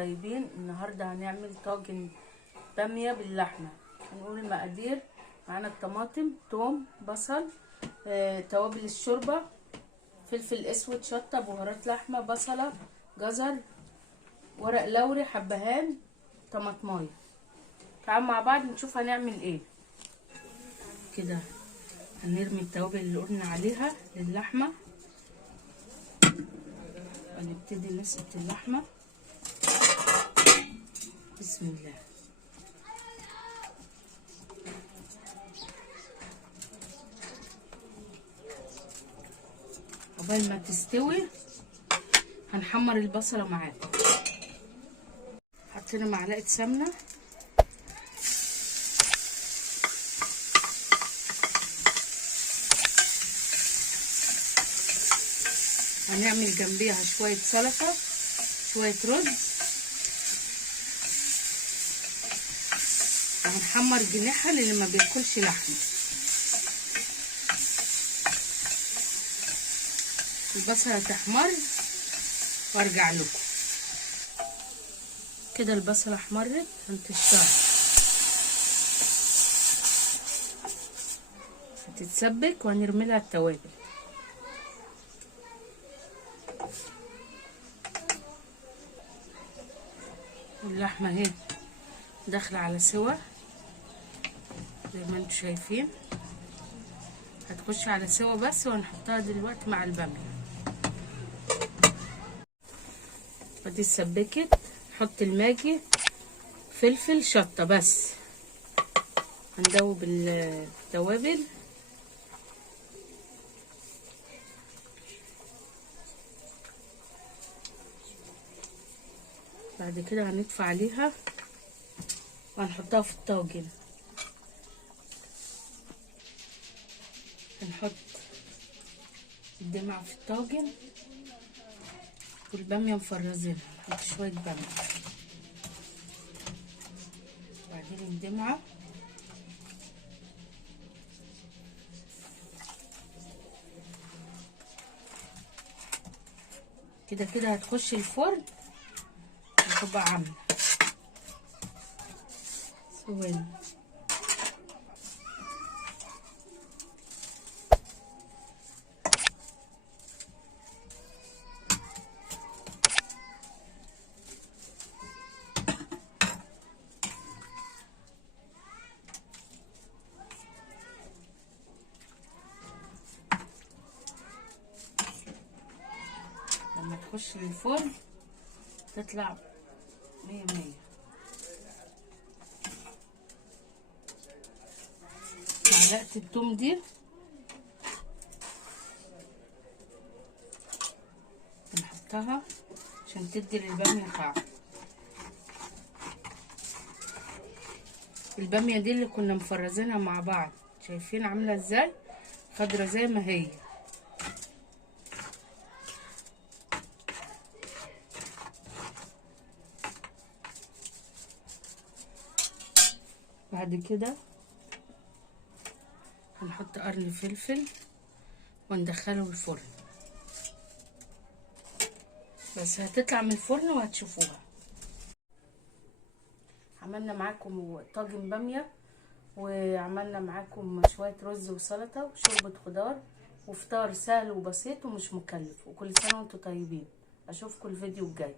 طيبين. النهارده هنعمل طاجن باميه باللحمه. هنقول المقادير: معانا الطماطم، توم، بصل، توابل الشوربه، فلفل اسود، شطه، بهارات لحمه، بصله، جزر، ورق لوري، حبهان، طماطمايه. تعالوا مع بعض نشوف هنعمل ايه. كده هنرمي التوابل اللي قلنا عليها للحمه ونبتدي نسقط اللحمه. بسم الله. قبل ما تستوي هنحمر البصله معاكم. حطينا معلقه سمنه، هنعمل جنبيها شويه سلطه، شويه رز، وهنحمر جناحها للي ما بياكلش لحمه. البصله تحمر وارجع لكم. كده البصله احمرت، هنطشها هتتسبك وهنرمي لها التوابل. اللحمه اهي داخله على سوا زي ما انتم شايفين، هتخش على سوا بس، وهنحطها دلوقتي مع الباميه. ادي اتسبكت، نحط الماجي، فلفل، شطه بس. هندوب التوابل. بعد كده هنطفي عليها وهنحطها في الطاجن. هنحط الدمعة في الطاجن والبامية مفرزينها. نحط شوية بامية، بعدين الدمعة، كده كده هتخش الفرن وتبقى عاملة ثواني. لما تخش الفرن تطلع مية مية. معلقة التوم دي بنحطها عشان تدي للبامية طعم. البامية دي اللي كنا مفرزينها مع بعض، شايفين عاملة ازاي؟ خضرة زي ما هي. بعد كده هنحط قرن فلفل وندخله الفرن، بس هتطلع من الفرن وهتشوفوها. عملنا معاكم طاجن باميه، وعملنا معاكم شويه رز وسلطه وشوربه خضار، وفطار سهل وبسيط ومش مكلف. وكل سنه وانتم طيبين. اشوفكم الفيديو الجاي.